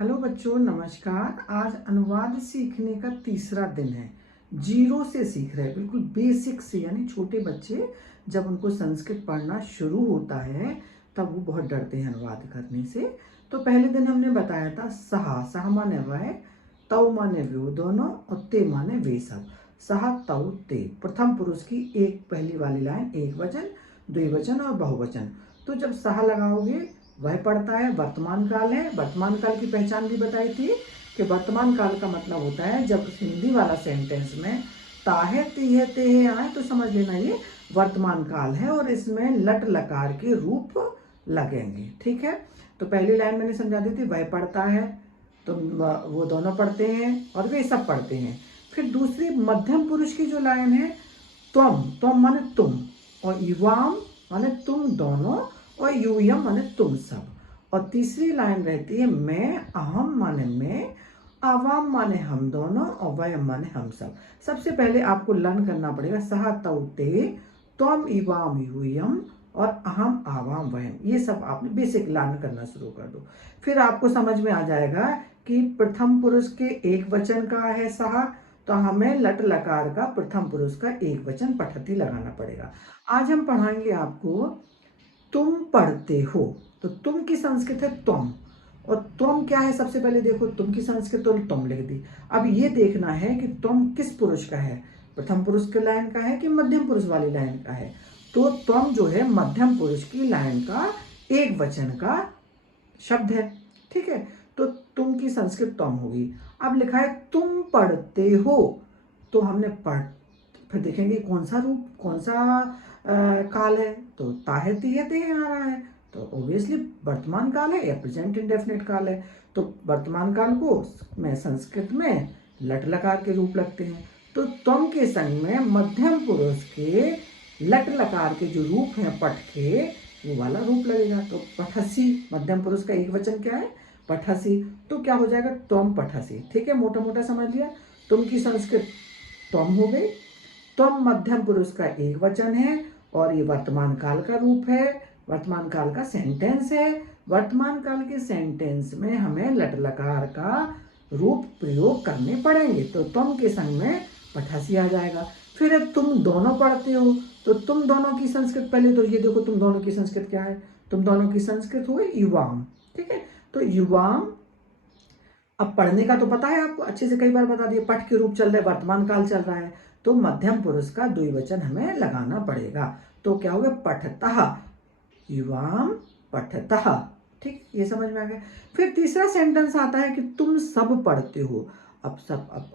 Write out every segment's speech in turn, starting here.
Hello बच्चों, नमस्कार। आज अनुवाद सीखने का तीसरा दिन है। जीरो से सीख रहे हैं, बिल्कुल बेसिक से। यानी छोटे बच्चे जब उनको संस्कृत पढ़ना शुरू होता है तब वो बहुत डरते हैं अनुवाद करने से। तो पहले दिन हमने बताया था सहा माने वह, तव माने वो दोनों, और ते माने वे सब। सहा तव ते प्रथम पुरुष की एक पहली वाली लाइन एक वचन, द्विवचन और बहुवचन। तो जब सहा लगाओगे वह पढ़ता है, वर्तमान काल है। वर्तमान काल की पहचान भी बताई थी कि वर्तमान काल का मतलब होता है जब हिंदी वाला सेंटेंस में ताहे तिहे तेहे आए तो समझ लेना ये वर्तमान काल है और इसमें लट लकार के रूप लगेंगे। ठीक है, तो पहली लाइन मैंने समझा दी थी, वह पढ़ता है, तो वो दोनों पढ़ते हैं और वे सब पढ़ते हैं। फिर दूसरी मध्यम पुरुष की जो लाइन है, त्वम माने तुम, और युवाम माने तुम दोनों, और यूयम माने तुम सब। और तीसरी लाइन रहती है मैं, अहम माने मैं, आवाम माने हम दोनों, और वयम माने हम सब। सबसे पहले आपको लर्न करना पड़ेगा सहा तौ ते, त्वम इवाम यूयम, और अहम आवाम वयम। ये सब आपने बेसिक लर्न करना शुरू कर दो। फिर आपको समझ में आ जाएगा कि प्रथम पुरुष के एक वचन का है सहा, तो हमें लट लकार का प्रथम पुरुष का एक वचन पठती लगाना पड़ेगा। आज हम पढ़ाएंगे आपको तुम पढ़ते हो। तो तुम की संस्कृत है तुम, और तुम क्या है सबसे पहले देखो, तुम की संस्कृत तो तुम लिख दी। अब ये देखना है कि तुम किस पुरुष का है, प्रथम पुरुष के लाइन का है कि मध्यम पुरुष वाली लाइन का है। तो तुम जो है मध्यम पुरुष की लाइन का एक वचन का शब्द है। ठीक है, तो तुम की संस्कृत तुम होगी। अब लिखा है तुम पढ़ते हो, तो हमने पढ़, फिर देखेंगे कौन सा रूप, कौन सा काल है। तो ताहे तिहे ते आ रहा है, तो ऑब्वियसली वर्तमान काल है या प्रेजेंट इंडेफिनिट काल है। तो वर्तमान काल को में संस्कृत में लट लकार के रूप लगते हैं। तो तुम के संग में मध्यम पुरुष के लट लकार के जो रूप हैं पठ के, वो वाला रूप लगेगा। तो पठसी, मध्यम पुरुष का एक वचन क्या है, पठसी। तो क्या हो जाएगा, तुम पठसी। ठीक है, मोटा मोटा समझ लिया। तुम की संस्कृत तुम हो गई, तुम मध्यम पुरुष का एक वचन है और ये वर्तमान काल का रूप है, वर्तमान काल का सेंटेंस है। वर्तमान काल के सेंटेंस में हमें लट लकार का रूप प्रयोग करने पड़ेंगे। तो तुम के संग में पठासी आ जाएगा। फिर तुम दोनों पढ़ते हो, तो तुम दोनों की संस्कृत पहले तो ये देखो, तुम दोनों की संस्कृत क्या है, तुम दोनों की संस्कृत हो गई युवाम। ठीक है, तो युवाम। अब पढ़ने का तो पता है आपको, अच्छे से कई बार बता दिए, पठ के रूप चल रहे, वर्तमान काल चल रहा है, तो मध्यम पुरुष का द्विवचन हमें लगाना पड़ेगा। तो क्या हो गया, पठतः, युवाम पठतः। ठीक, ये समझ में आ गया। फिर तीसरा सेंटेंस आता है कि तुम सब पढ़ते हो। अब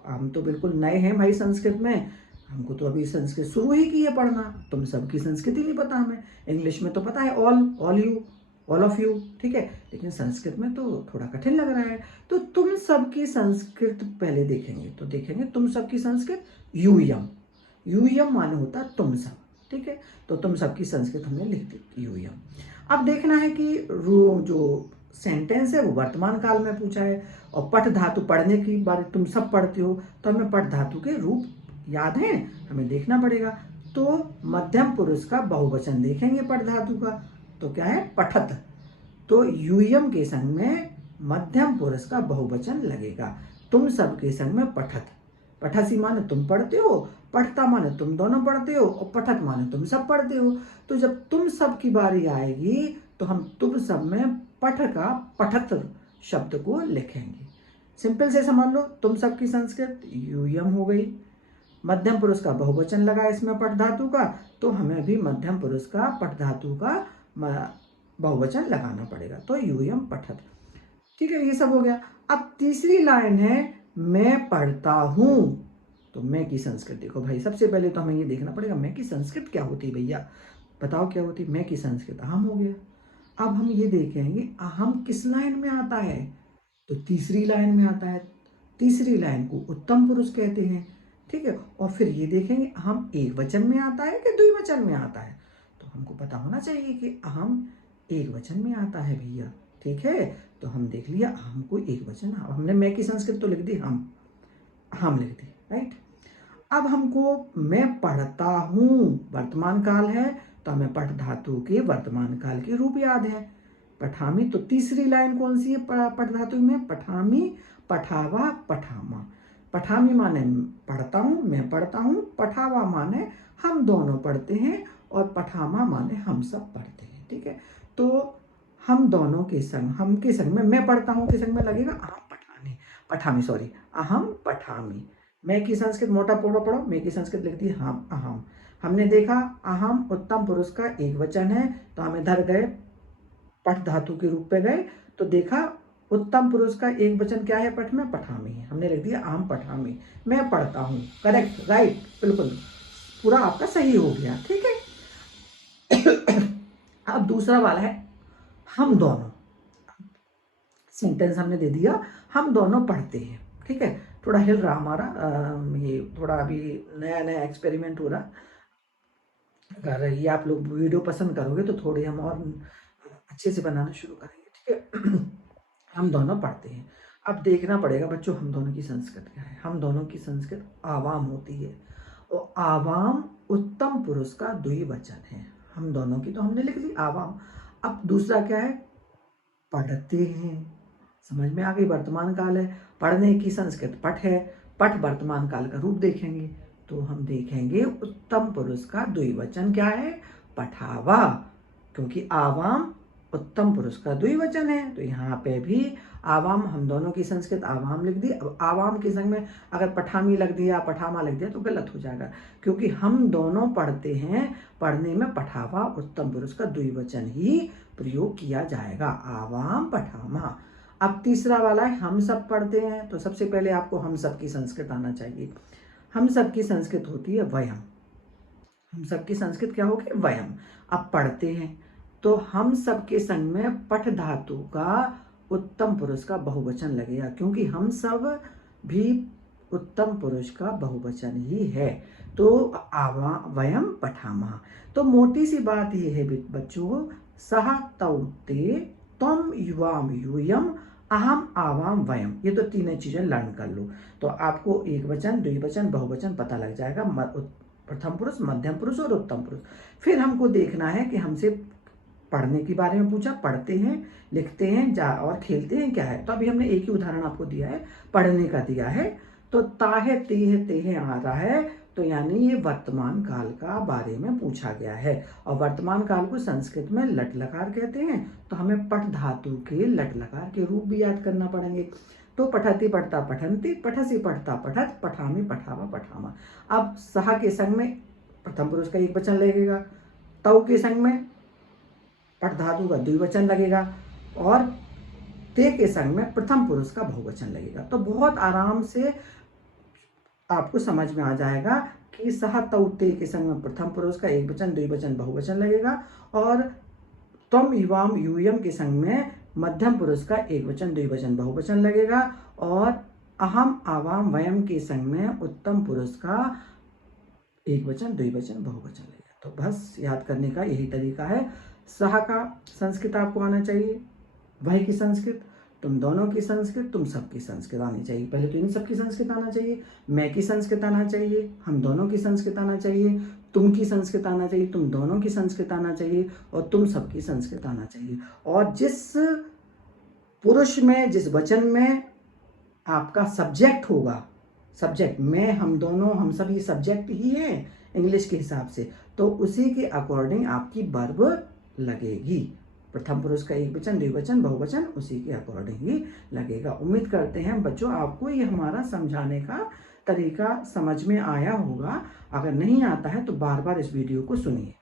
हम तो बिल्कुल नए हैं भाई संस्कृत में, हमको तो अभी संस्कृत शुरू ही की है पढ़ना। तुम सबकी संस्कृति नहीं पता हमें, इंग्लिश में तो पता है all you, all of you. ठीक है, लेकिन संस्कृत में तो थोड़ा कठिन लग रहा है। तो तुम सबकी संस्कृत पहले देखेंगे, तो देखेंगे तुम सबकी संस्कृत यूयम। यूयम माने होता तुम सब। ठीक है, तो तुम सबकी संस्कृत हमने लिख दी यूयम। अब देखना है कि जो सेंटेंस है वो वर्तमान काल में पूछा है, और पठ धातु पढ़ने की बारे, तुम सब पढ़ते हो, तो हमें पठ धातु के रूप याद है, हमें देखना पड़ेगा। तो मध्यम पुरुष का बहुवचन देखेंगे पठ धातु का, तो क्या है, पठत। तो यूयम के संग में मध्यम पुरुष का बहुवचन लगेगा। तुम सब के संग में पठत। पठसी माने तुम पढ़ते हो, पढ़ता माने तुम दोनों पढ़ते हो, और पठत माने तुम सब पढ़ते हो। तो जब तुम सब की बारी आएगी तो हम तुम सब में पठ का पठत शब्द को लिखेंगे। सिंपल से समझ लो, तुम सब की संस्कृत यूयम हो गई, मध्यम पुरुष का बहुवचन लगा इसमें पठ धातु का, तो हमें भी मध्यम पुरुष का पठ धातु का बहुवचन लगाना पड़ेगा, तो यूयम पठत। ठीक है, ये सब हो गया। अब तीसरी लाइन है मैं पढ़ता हूं। तो मैं की संस्कृत देखो भाई, सबसे पहले तो हमें ये देखना पड़ेगा मैं की संस्कृत क्या होती है। भैया बताओ क्या होती, मैं की संस्कृत अहम हो गया। अब हम ये देखेंगे अहम किस लाइन में आता है, तो तीसरी लाइन में आता है। तीसरी लाइन को उत्तम पुरुष कहते हैं। ठीक है, और फिर ये देखेंगे अहम एक वचन में आता है कि द्विवचन में आता है। तो हमको पता होना चाहिए कि अहम एक वचन में आता है भैया। ठीक है, तो हम देख लिया अहम को एक वचन, हमने मैं की संस्कृत तो लिख दी, हम लिख दी, राइट। अब हमको मैं पढ़ता हूं, वर्तमान काल है, तो हमें पठ धातु के वर्तमान काल के रूप याद है। पठामी। तो तीसरी लाइन कौन सी है पठ धातु में? पठामी, पठावा, पठामा। पठामी माने पढ़ता हूँ, मैं पढ़ता हूँ। पठावा माने हम दोनों पढ़ते हैं, और पठामा माने हम सब पढ़ते हैं। ठीक है, तो हम दोनों के संग, हम के संग में, मैं पढ़ता हूँ के संग में लगेगा अहम पठामी, पठामी सॉरी, अहम पठामी। मैं की संस्कृत मोटा पोड़ा पढ़ो, मैं की संस्कृत लिखती है हम, अहम। हमने देखा अहम उत्तम पुरुष का एक वचन है, तो हम इधर गए पठ धातु के रूप पे गए, तो देखा उत्तम पुरुष का एक वचन क्या है पठ में? पठामी है। हमने लिख दिया अहम पठामी, मैं पढ़ता हूँ। करेक्ट, राइट, बिल्कुल पूरा आपका सही हो गया। ठीक है, अब दूसरा वाला है हम दोनों। सेंटेंस हमने दे दिया हम दोनों पढ़ते हैं। ठीक है, थोड़ा हिल रहा हमारा ये थोड़ा अभी नया नया एक्सपेरिमेंट हो रहा। अगर ये आप लोग वीडियो पसंद करोगे तो थोड़े हम और अच्छे से बनाना शुरू करेंगे। ठीक है, हम दोनों पढ़ते हैं। अब देखना पड़ेगा बच्चों हम दोनों की संस्कृत क्या है। हम दोनों की संस्कृत आवाम होती है, और आवाम उत्तम पुरुष का द्विवचन है। हम दोनों की तो हमने लिख ली आवाम। अब दूसरा क्या है? पढ़ते हैं। समझ में आ गई? वर्तमान काल है, पढ़ने की संस्कृत पठ है, पठ वर्तमान काल का रूप देखेंगे, तो हम देखेंगे उत्तम पुरुष का द्विवचन क्या है? पठावा, क्योंकि आवाम उत्तम पुरुष का द्विवचन है, तो यहाँ पे भी आवाम, हम दोनों की संस्कृत आवाम लिख दी। अब आवाम के संग में अगर पठामी लग दिया, पठामा लग दिया तो गलत हो जाएगा, क्योंकि हम दोनों पढ़ते हैं, पढ़ने में पठावा उत्तम पुरुष का द्विवचन ही प्रयोग किया जाएगा, आवाम पठामा। अब तीसरा वाला है हम सब पढ़ते हैं, तो सबसे पहले आपको हम सब की संस्कृत आना चाहिए। हम सब की संस्कृत होती है वयम। हम सब की संस्कृत क्या होगी? वयम। अब पढ़ते हैं, तो हम सब के संग में पठ धातु का उत्तम पुरुष का बहुवचन लगेगा, क्योंकि हम सब भी उत्तम पुरुष का बहुवचन ही है, तो आवा वयम पठामा। तो मोटी सी बात यह है बच्चों, सह तौ ते तम युवाम यूयम अहम आवाम वयम, ये तो तीनों चीजें लर्न कर लो, तो आपको एक वचन, द्विवचन, बहुवचन पता लग जाएगा, प्रथम पुरुष, मध्यम पुरुष और उत्तम पुरुष। फिर हमको देखना है कि हमसे पढ़ने के बारे में पूछा, पढ़ते हैं, लिखते हैं जा और खेलते हैं क्या है, तो अभी हमने एक ही उदाहरण आपको दिया है, पढ़ने का दिया है, तो ताहे तेह तेह आ रहा है, तो यानी ये वर्तमान काल का बारे में पूछा गया है, और वर्तमान काल को संस्कृत में लट लकार कहते हैं, तो हमें पठ धातु के लट लकार के रूप भी याद करना पड़ेंगे। तो पठती पढ़ता पठंती, पठसी पढ़ता पठत, पठामी पठावा पठामा। अब सह के संग में प्रथम पुरुष का एक वचन लगेगा, तव के संग में पठ धातु का द्विवचन लगेगा, और ते के संग में प्रथम पुरुष का बहुवचन लगेगा। तो बहुत आराम से आपको समझ में आ जाएगा कि सह तौ ते के संग में प्रथम पुरुष का एक वचन, द्विवचन, बहुवचन लगेगा, और त्वम युवाम यूयम के संग में मध्यम पुरुष का एक वचन, द्विवचन, बहुवचन लगेगा, और अहम आवाम वयम के संग में उत्तम पुरुष का एक वचन, द्विवचन, बहुवचन लगेगा। तो बस याद करने का यही तरीका है। सह का संस्कृत आपको आना चाहिए, वह की संस्कृत, तुम दोनों की संस्कृत, तुम सबकी संस्कृत आनी चाहिए। पहले तो इन सबकी संस्कृत आना चाहिए, मैं की संस्कृत आना चाहिए, हम दोनों की संस्कृत आना चाहिए, तुम की संस्कृत आना चाहिए, तुम दोनों की संस्कृत आना चाहिए, और तुम सबकी संस्कृत आना चाहिए। और जिस पुरुष में, जिस वचन में आपका सब्जेक्ट होगा, सब्जेक्ट में हम दोनों, हम सब ये सब्जेक्ट ही है इंग्लिश के हिसाब से, तो उसी के अकॉर्डिंग आपकी वर्ब लगेगी। प्रथम पुरुष का एक वचन, द्विवचन, बहुवचन उसी के अकॉर्डिंग ही लगेगा। उम्मीद करते हैं बच्चों आपको ये हमारा समझाने का तरीका समझ में आया होगा। अगर नहीं आता है तो बार बार इस वीडियो को सुनिए।